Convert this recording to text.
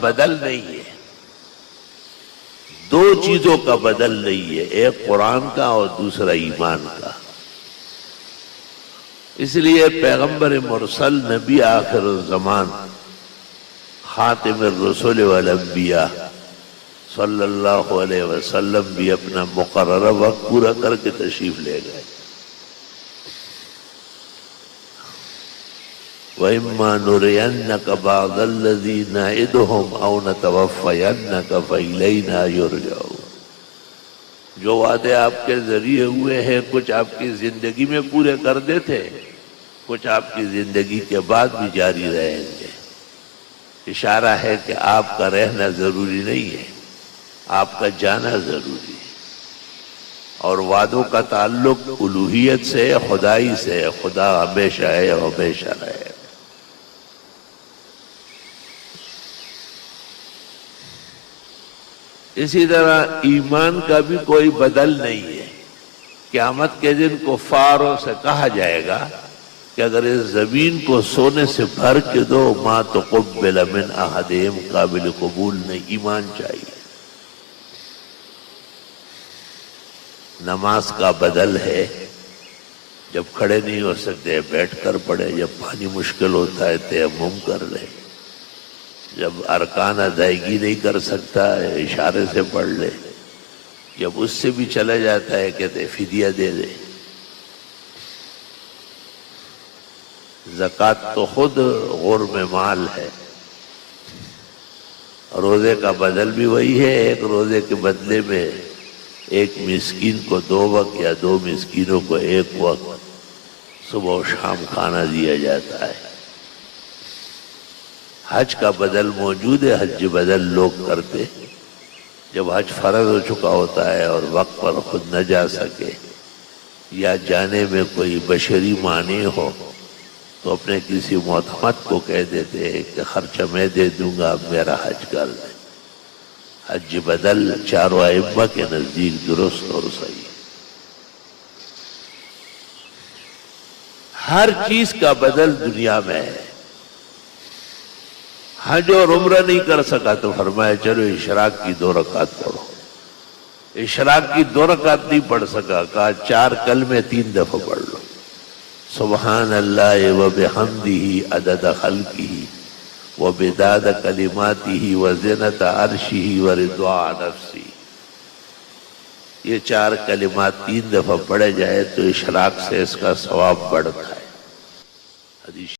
بدل نہیں ہے، دو چیزوں کا بدل نہیں ہے، ایک قرآن کا اور دوسرا ایمان کا۔ اس لیے پیغمبر مرسل نبی آخر الزمان خاتم الرسل والانبیاء صلی اللہ علیہ وسلم بھی اپنا مقررہ وقت پورا کر کے تشریف لے گئے۔ وَإِمَّا نُرِيَنَّكَ بَعْضَ الَّذِي نَعِدُهُمْ أَوْ نَتَوَفَّيَنَّكَ فَإِلَيْنَا يُرْجَعُونَ۔ جو وعدے آپ کے ذریعے ہوئے ہیں کچھ آپ کی زندگی میں پورے کر دیتے، کچھ آپ کی زندگی کے بعد بھی جاری رہیں گے۔ اشارہ ہے کہ آپ کا رہنا ضروری نہیں ہے، آپ کا جانا ضروری ہے، اور وعدوں کا تعلق الوہیت سے، خدائی سے، خدا ہمیشہ ہے اور ہمیشہ رہے۔ اسی طرح ایمان کا بھی کوئی بدل نہیں ہے۔ قیامت کے دن کفاروں سے کہا جائے گا کہ اگر اس زمین کو سونے سے بھر کے دو ما تقبل من احدہم، قابل قبول نہیں، ایمان چاہیے۔ نماز کا بدل ہے، جب کھڑے نہیں ہو سکتے بیٹھ کر پڑھے، جب پانی مشکل ہوتا ہے تیمم کر لے، جب ارکان ادائیگی نہیں کر سکتا ہے اشارے سے پڑھ لے، جب اس سے بھی چلا جاتا ہے کہتے فدیہ دے دے۔ زکوٰۃ تو خود غرم مال ہے، روزے کا بدل بھی وہی ہے، ایک روزے کے بدلے میں ایک مسکین کو 2 وقت یا 2 مسکینوں کو 1 وقت صبح و شام کھانا دیا جاتا ہے۔ حج کا بدل موجود ہے، حج بدل لوگ کرتے، جب حج فرض ہو چکا ہوتا ہے اور وقت پر خود نہ جا سکے یا جانے میں کوئی بشری معنی ہو تو اپنے کسی معتمد کو کہہ دیتے ہیں کہ خرچہ میں دے دوں گا، اب میرا حج کر دیں۔ حج بدل چاروں ائمہ کے نزدیک درست اور صحیح۔ ہر چیز کا بدل دنیا میں ہے۔ حج اور عمرہ نہیں کر سکا تو فرمایا چلو اشراق کی 2 رکعت پڑھو۔ اشراق کی 2 رکعت نہیں پڑھ سکا، کہا 4 کلمے 3 دفعہ پڑھ لو، سبحان اللہ وبحمدہ عدد خلقہ وبداد کلماتہ وزنۃ عرشہ ورضواء نفسہ۔ یہ 4 کلمات 3 دفعہ پڑھے جائے تو اشراق سے اس کا ثواب بڑھتا ہے۔ حدیث